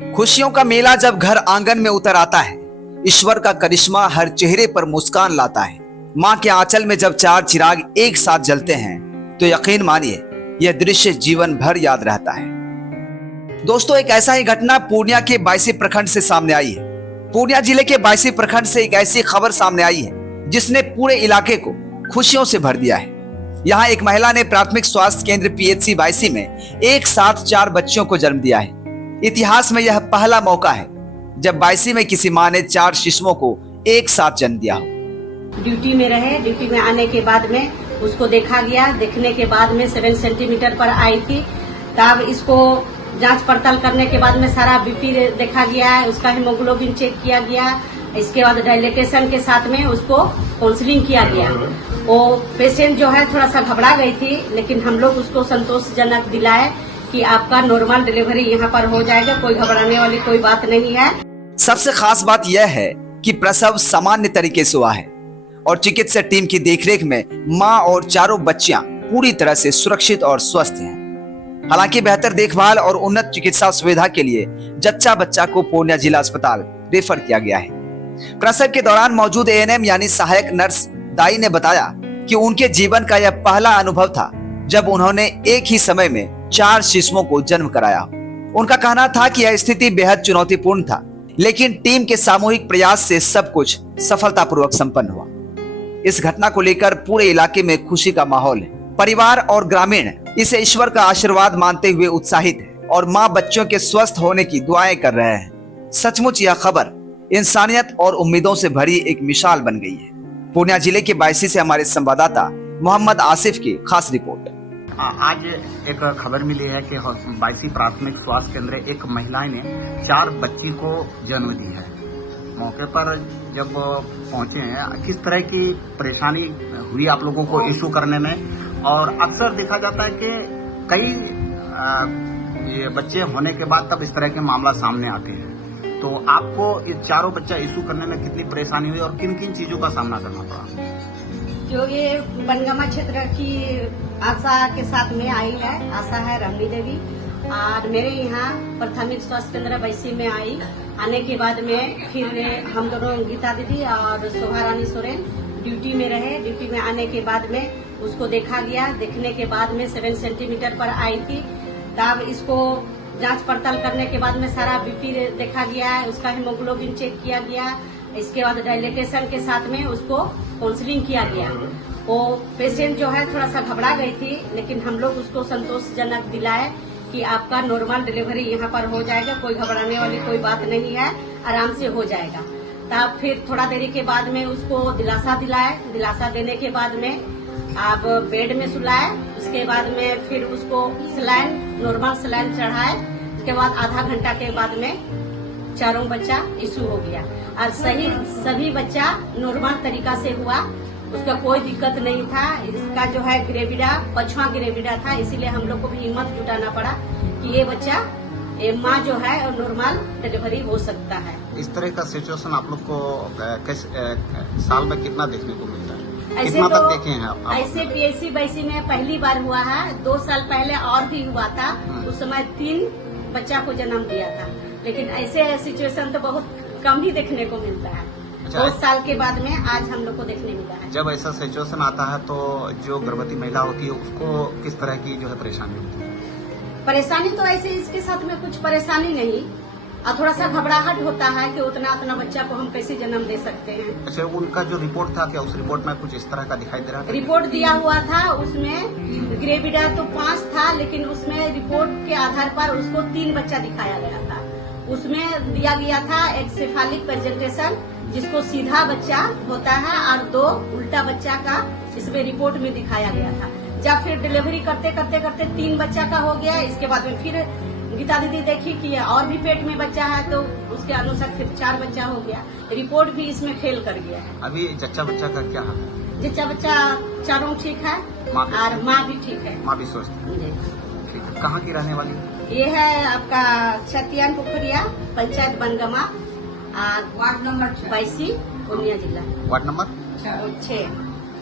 खुशियों का मेला जब घर आंगन में उतर आता है, ईश्वर का करिश्मा हर चेहरे पर मुस्कान लाता है। माँ के आंचल में जब चार चिराग एक साथ जलते हैं तो यकीन मानिए यह दृश्य जीवन भर याद रहता है। दोस्तों, एक ऐसा ही घटना पूर्णिया के बायसी प्रखंड से सामने आई है। पूर्णिया जिले के बायसी प्रखंड से एक ऐसी खबर सामने आई है जिसने पूरे इलाके को खुशियों से भर दिया है। यहाँ एक महिला ने प्राथमिक स्वास्थ्य केंद्र पीएचसी बायसी में एक साथ 4 बच्चों को जन्म दिया है। इतिहास में यह पहला मौका है जब बायसी में किसी मां ने 4 शिशुओं को एक साथ जन्म दिया हो। ड्यूटी में रहे, ड्यूटी में आने के बाद में उसको देखा गया। देखने के बाद में 7 सेंटीमीटर पर आई थी। तब इसको जांच पड़ताल करने के बाद में सारा बीपी देखा गया है, उसका हीमोग्लोबिन चेक किया गया। इसके बाद डायलिटेशन के साथ में उसको काउंसलिंग किया गया। वो पेशेंट जो है थोड़ा सा घबरा गई थी, लेकिन हम लोग उसको संतोषजनक दिलाए कि आपका नॉर्मल डिलीवरी यहाँ पर हो जाएगा, कोई घबराने वाली कोई बात नहीं है। सबसे खास बात यह है कि प्रसव सामान्य तरीके से हुआ है और चिकित्सा टीम की देखरेख में मां और चारों बच्चियां पूरी तरह से सुरक्षित और स्वस्थ हैं। हालांकि बेहतर देखभाल और उन्नत चिकित्सा सुविधा के लिए जच्चा बच्चा को पूर्णिया जिला अस्पताल रेफर किया गया है। प्रसव के दौरान मौजूद एएनएम यानी सहायक नर्स दाई ने बताया कि उनके जीवन का यह पहला अनुभव था जब उन्होंने एक ही समय में 4 शिशुओं को जन्म कराया। उनका कहना था कि यह स्थिति बेहद चुनौतीपूर्ण था, लेकिन टीम के सामूहिक प्रयास से सब कुछ सफलतापूर्वक संपन्न हुआ। इस घटना को लेकर पूरे इलाके में खुशी का माहौल है। परिवार और ग्रामीण इसे ईश्वर का आशीर्वाद मानते हुए उत्साहित है और मां बच्चों के स्वस्थ होने की दुआएं कर रहे हैं। सचमुच यह खबर इंसानियत और उम्मीदों से भरी एक मिसाल बन गई है। पूर्णिया जिले के बायसी से हमारे संवाददाता मोहम्मद आसिफ की खास रिपोर्ट। आज एक खबर मिली है कि बायसी प्राथमिक स्वास्थ्य केंद्र एक महिला ने 4 बच्ची को जन्म दी है। मौके पर जब पहुंचे हैं, किस तरह की परेशानी हुई आप लोगों को इशू करने में? और अक्सर देखा जाता है कि कई ये बच्चे होने के बाद तब इस तरह के मामला सामने आते हैं। तो आपको ये 4 बच्चा इशू करने में कितनी परेशानी हुई और किन किन चीजों का सामना करना पड़ा? जो ये बनगामा क्षेत्र की आशा के साथ में आई है, आशा है रमनी देवी, और मेरे यहाँ प्राथमिक स्वास्थ्य केंद्र बायसी में आई। आने के बाद में फिर हम दोनों गीता दीदी और शोभा रानी सोरेन ड्यूटी में रहे। ड्यूटी में आने के बाद में उसको देखा गया। देखने के बाद में 7 सेंटीमीटर पर आई थी। तब इसको जांच पड़ताल करने के बाद में सारा बीपी देखा गया है, उसका हीमोग्लोबिन चेक किया गया। इसके बाद डायलिटेशन के साथ में उसको काउंसलिंग किया गया। वो पेशेंट जो है थोड़ा सा घबरा गई थी, लेकिन हम लोग उसको संतोषजनक दिलाए कि आपका नॉर्मल डिलीवरी यहाँ पर हो जाएगा, कोई घबराने वाली कोई बात नहीं है, आराम से हो जाएगा। तब फिर थोड़ा देरी के बाद में उसको दिलासा दिलाए। दिलासा देने के बाद में आप बेड में सुलाए। उसके बाद में फिर उसको सलाइन, नॉर्मल सलाइन चढ़ाए। उसके बाद आधा घंटा के बाद में चारों बच्चा इशू हो गया और सभी बच्चा नॉर्मल तरीका से हुआ। उसका कोई दिक्कत नहीं था। इसका जो है ग्रेविडा 5वां ग्रेविडा था, इसीलिए हम लोग को भी हिम्मत जुटाना पड़ा कि ये बच्चा माँ जो है नॉर्मल डिलीवरी हो सकता है। इस तरह का सिचुएशन आप लोग को साल में कितना देखने को मिलता है? कितना तक देखे हैं आप? ऐसे पीएचसी बायसी में पहली बार हुआ है। 2 साल पहले और भी हुआ था, उस समय 3 बच्चा को जन्म दिया था, लेकिन ऐसे सिचुएशन तो बहुत कम ही देखने को मिलता है। 2 साल के बाद में आज हम लोग को देखने मिला है। जब ऐसा सिचुएशन आता है तो जो गर्भवती महिला होती है उसको किस तरह की जो है परेशानी होती है? परेशानी तो ऐसे इसके साथ में कुछ परेशानी नहीं, और थोड़ा सा घबराहट होता है कि उतना बच्चा को हम कैसे जन्म दे सकते हैं। अच्छा, उनका जो रिपोर्ट था क्या उस रिपोर्ट में कुछ इस तरह का दिखाई दे रहा था? रिपोर्ट दिया हुआ था, उसमें ग्रेविडा तो 5 था, लेकिन उसमें रिपोर्ट के आधार पर उसको 3 बच्चा दिखाया गया था। उसमें दिया गया था एक्सेफेलिक प्रेजेंटेशन, जिसको सीधा बच्चा होता है, और 2 उल्टा बच्चा का इसमें रिपोर्ट में दिखाया गया था। जब फिर डिलीवरी करते 3 बच्चा का हो गया। इसके बाद में फिर गीता दीदी देखी कि और भी पेट में बच्चा है, तो उसके अनुसार फिर 4 बच्चा हो गया। रिपोर्ट भी इसमें फेल कर गया है। अभी जच्चा बच्चा का क्या हाल है? जच्चा बच्चा चारों ठीक है और माँ भी ठीक है। माँ भी स्वस्थ है। ठीक है। कहाँ की रहने वाली? ये है आपका छतियान पोखरिया, पंचायत बनगामा, वार्ड नंबर 82, पूर्णिया जिला। Ward number 6।